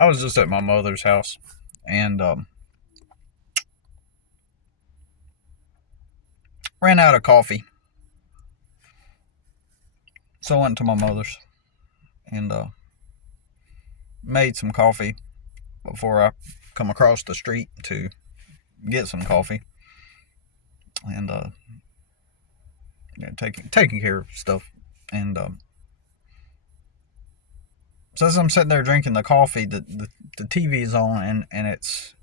I was just at my mother's house and ran out of coffee. So I went to my mother's and made some coffee before I come across the street to get some coffee. And taking care of stuff. And so as I'm sitting there drinking the coffee, the TV is on, and it's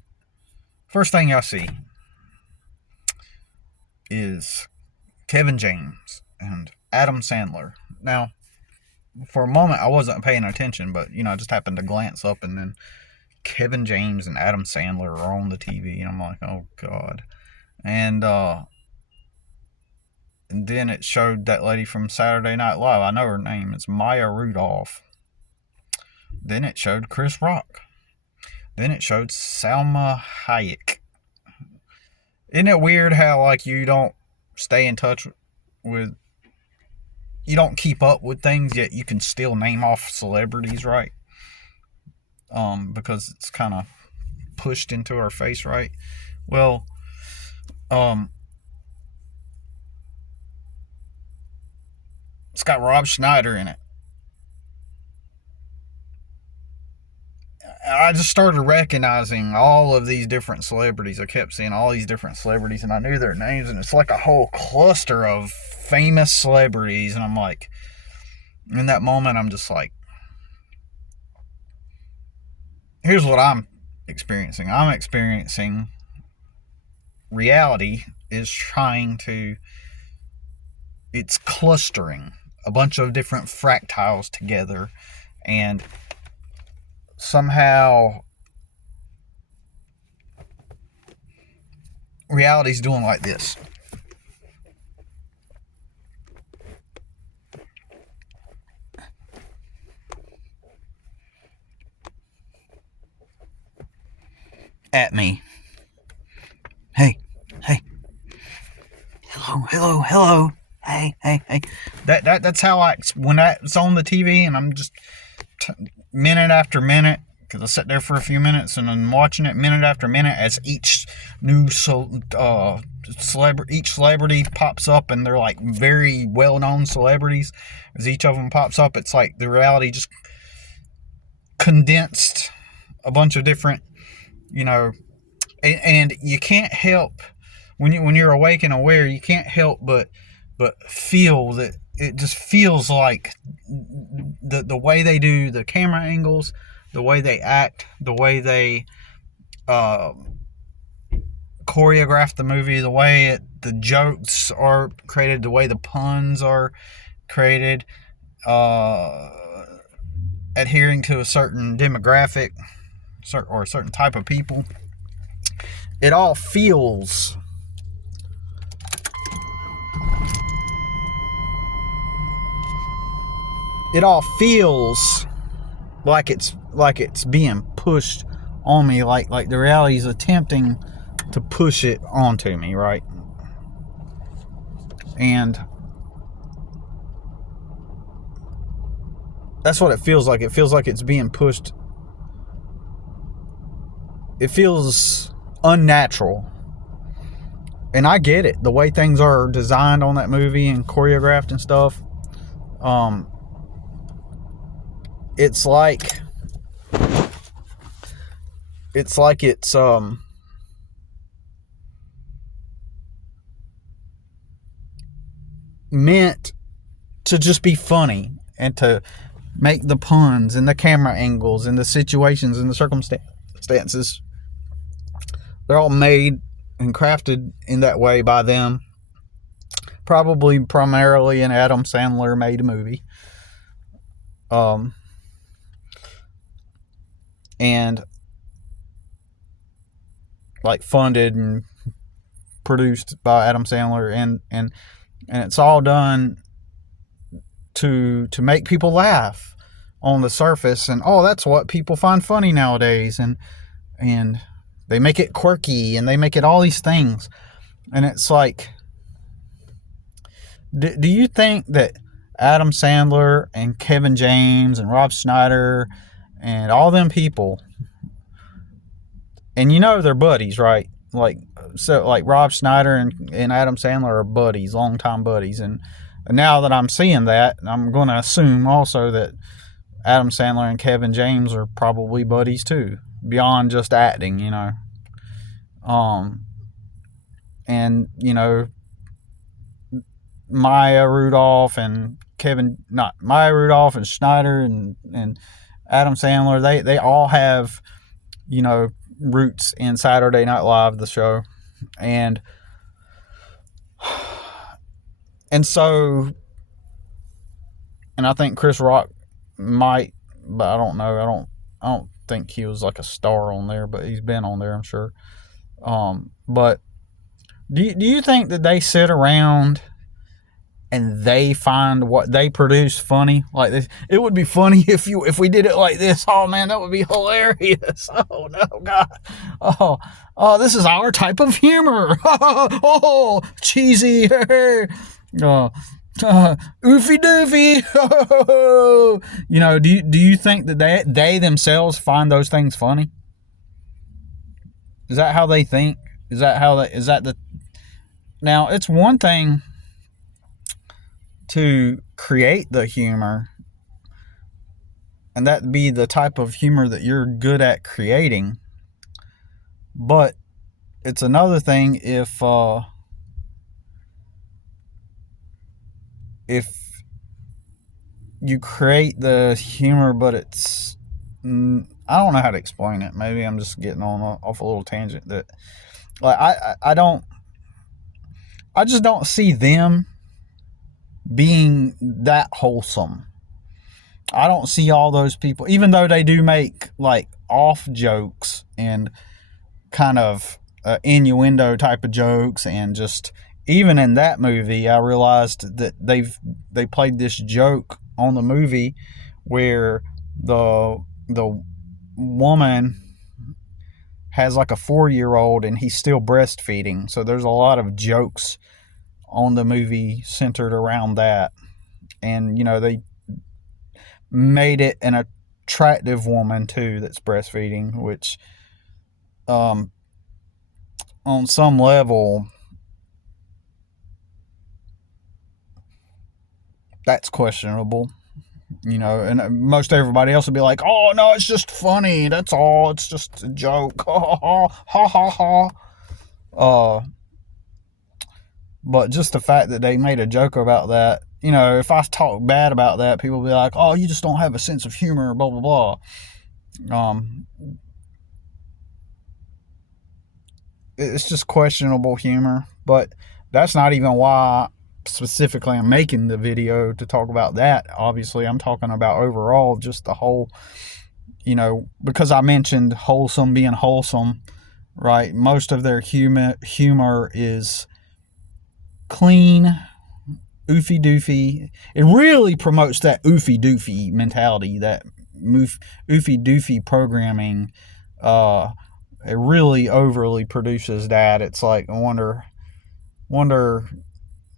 first thing I see is Kevin James and Adam Sandler. Now, for a moment, I wasn't paying attention, but I just happened to glance up, and then Kevin James and Adam Sandler are on the TV, and I'm like, oh god. And then it showed that lady from Saturday Night Live. I know her name. It's Maya Rudolph. Then it showed Chris Rock. Then it showed Salma Hayek. Isn't it weird how you don't stay in touch with, you don't keep up with things, yet you can still name off celebrities, right? Because it's kind of pushed into our face, right? Well, it's got Rob Schneider in it. I just started recognizing all of these different celebrities. I kept seeing all these different celebrities, and I knew their names, and it's like a whole cluster of famous celebrities. And I'm like, in that moment, I'm just like, here's what I'm experiencing. I'm experiencing reality is it's clustering a bunch of different fractals together, and somehow reality's doing like this. At me. Hey. Hello. Hey. That's how when that's on the TV, and I'm just minute after minute, because I sat there for a few minutes and I'm watching it minute after minute as each new each celebrity pops up, and they're like very well-known celebrities. As each of them pops up, it's like the reality just condensed a bunch of different, and you can't help when you're awake and aware, you can't help but feel that it just feels like the way they do the camera angles, the way they act, the way they choreograph the movie, the way the jokes are created, the way the puns are created, adhering to a certain demographic or a certain type of people. It all feels like it's being pushed on me, like the reality is attempting to push it onto me, right? And that's what it feels like. It feels like it's being pushed. It feels unnatural. And I get it. The way things are designed on that movie and choreographed and stuff. It's like it's meant to just be funny and to make the puns and the camera angles and the situations and the circumstances. They're all made and crafted in that way by them. Probably primarily an Adam Sandler made movie. And like funded and produced by Adam Sandler, and it's all done to make people laugh on the surface, and that's what people find funny nowadays, and they make it quirky and they make it all these things. And it's like, do you think that Adam Sandler and Kevin James and Rob Schneider and all them people, and you know they're buddies, right? Like, so like Rob Schneider and Adam Sandler are buddies, longtime buddies, and now that I'm seeing that, I'm going to assume also that Adam Sandler and Kevin James are probably buddies too, beyond just acting, you know. And you know, Maya Rudolph and Schneider and Adam Sandler, they all have, you know, roots in Saturday Night Live, the show, and so, and I think Chris Rock might, but I don't know. I don't think he was like a star on there, but he's been on there, I'm sure. But do you think that they sit around and they find what they produce funny? Like this, it would be funny if we did it like this. Oh man, that would be hilarious. Oh no, God. Oh, this is our type of humor. Oh, cheesy. Oofy doofy. You know, do you think that they themselves find those things funny? Is that how they think? Now, it's one thing to create the humor, and that be the type of humor that you're good at creating, but it's another thing if you create the humor, but it's, I don't know how to explain it. Maybe I'm just getting off a little tangent. That, like, I just don't see them being that wholesome. I don't see all those people, even though they do make like off jokes and kind of innuendo type of jokes, and just even in that movie, I realized that they played this joke on the movie where the woman has like a 4-year-old and he's still breastfeeding. So there's a lot of jokes on the movie centered around that. And, you know, they made it an attractive woman too that's breastfeeding, which on some level, that's questionable, you know, and most everybody else would be like, oh no, it's just funny, that's all, it's just a joke. Ha ha ha. But just the fact that they made a joke about that, you know, if I talk bad about that, people will be like, oh, you just don't have a sense of humor, blah blah blah. It's just questionable humor, but that's not even why specifically I'm making the video to talk about that. Obviously, I'm talking about overall, just the whole, you know, because I mentioned wholesome being wholesome, right? Most of their humor is clean, oofy doofy. It really promotes that oofy doofy mentality, that oofy doofy programming. It really overly produces that. It's like, I wonder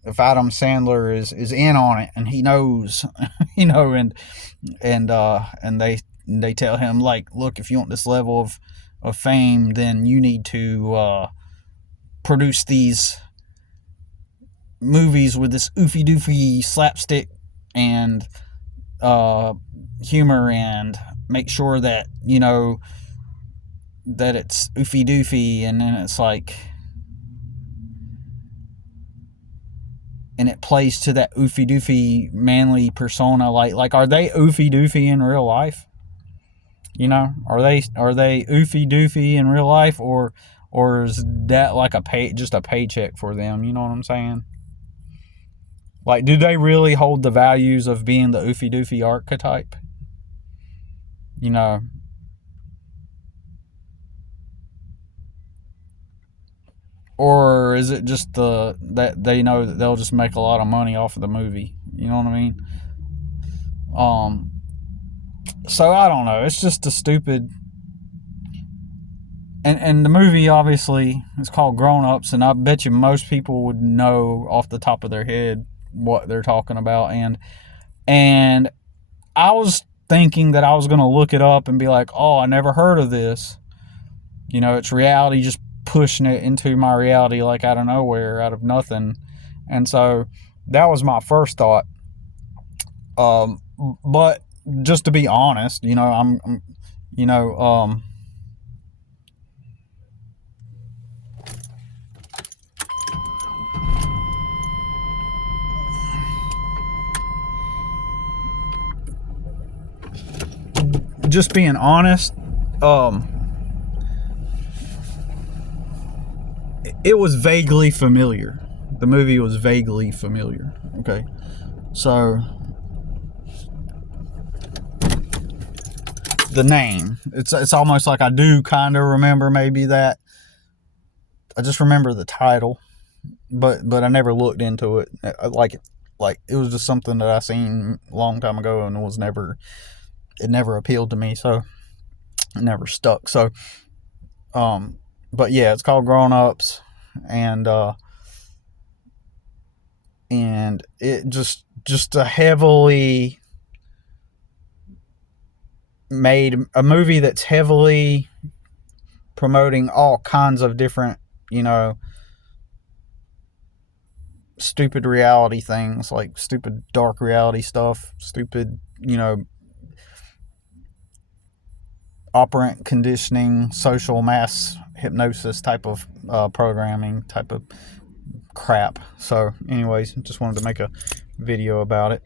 if Adam Sandler is in on it and he knows, you know, and they tell him, like, look, if you want this level of fame, then you need to produce these movies with this oofy doofy slapstick and humor, and make sure that, you know, that it's oofy doofy. And then it's like, and it plays to that oofy doofy manly persona. Like, are they oofy doofy in real life? You know, are they oofy doofy in real life, or is that like just a paycheck for them? You know what I'm saying? Like, do they really hold the values of being the oofy doofy archetype? You know, or is it just that they know that they'll just make a lot of money off of the movie? You know what I mean? So I don't know. It's just a stupid. And the movie obviously is called Grown Ups, and I bet you most people would know off the top of their head what they're talking about. And I was thinking that I was going to look it up and be like, oh, I never heard of this. You know, it's reality just pushing it into my reality like out of nowhere, out of nothing. And so that was my first thought. But just to be honest, you know, I'm you know, just being honest, it was vaguely familiar. The movie was vaguely familiar. Okay, so the name, it's almost like I do kind of remember maybe that. I just remember the title, but I never looked into it. Like it was just something that I seen a long time ago and it never appealed to me, so it never stuck. So but yeah, it's called Grown Ups, and it just a heavily made a movie that's heavily promoting all kinds of different, you know, stupid reality things, like stupid dark reality stuff, stupid, you know, operant conditioning, social mass hypnosis type of programming type of crap. So anyways, just wanted to make a video about it.